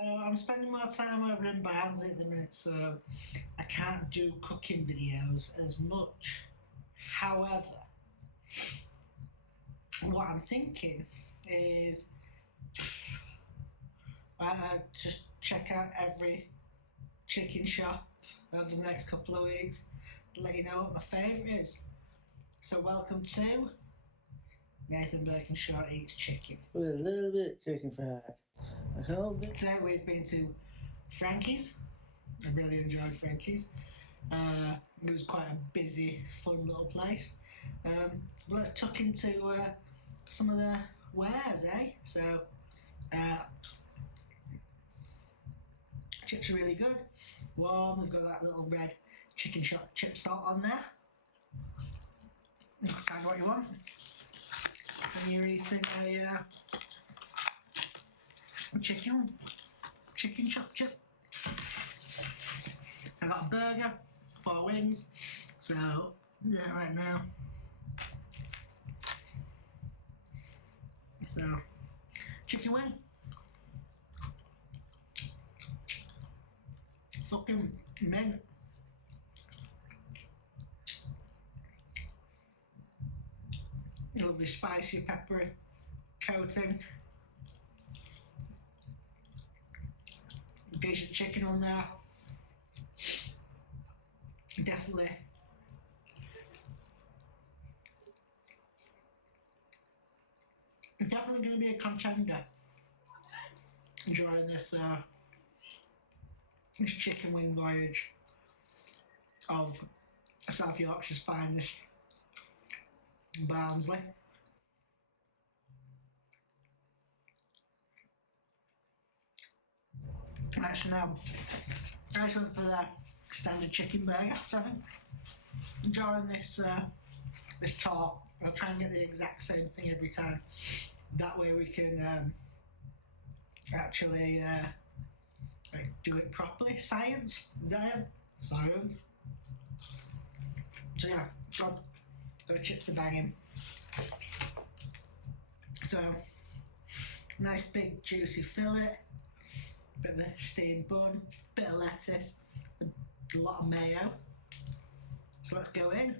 So I'm spending more time over in Barnsley at the minute, so I can't do cooking videos as much. However, what I'm thinking is I just check out every chicken shop over the next couple of weeks to let you know what my favourite is. So welcome to Nathan Birkinshaw Eats Chicken. With a little bit of chicken fried. A whole bit. Today we've been to Frankies. I really enjoyed Frankies. It was quite a busy, fun little place. Let's tuck into some of the wares, eh? So, chips are really good. Warm, they've got that little red chicken shop chip salt on there. That's kind of what you want when you're eating a chicken shop chip. I've got a burger, 4 wings, so yeah, right now. So, chicken wing. Fucking mint. Lovely spicy, peppery coating. Decent chicken on there. Definitely going to be a contender during this this chicken wing voyage of South Yorkshire's finest, Barnsley. Right, so now I just went for the standard chicken burger. So I think during this this tour, I'll try and get the exact same thing every time. That way we can actually like do it properly. Science, is that it? Science. So yeah, got chips to bang in. So nice big juicy fillet, bit of a steamed bun, bit of lettuce, a lot of mayo. So let's go in.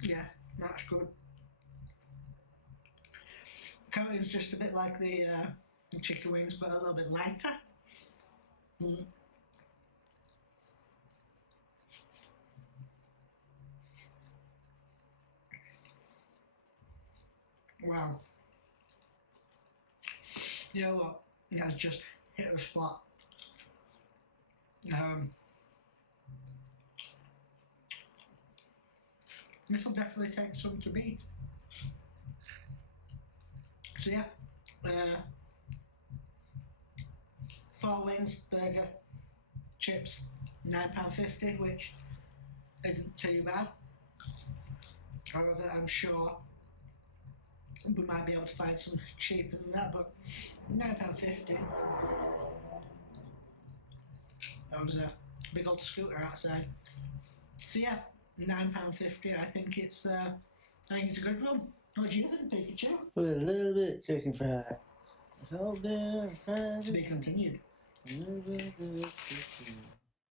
Yeah, that's good. Coating's just a bit like the chicken wings, but a little bit lighter. Wow. You know what? That's just hit a spot. This will definitely take some to beat. So yeah, 4 wings, burger, chips, £9.50, which isn't too bad. However, I'm sure we might be able to find some cheaper than that, but £9.50. That was a big old scooter outside. So yeah, £9.50. I think it's a good one. What do you think, Pikachu? With a little bit of chicken fried. A whole bit of fried. To be continued. A little bit of chicken.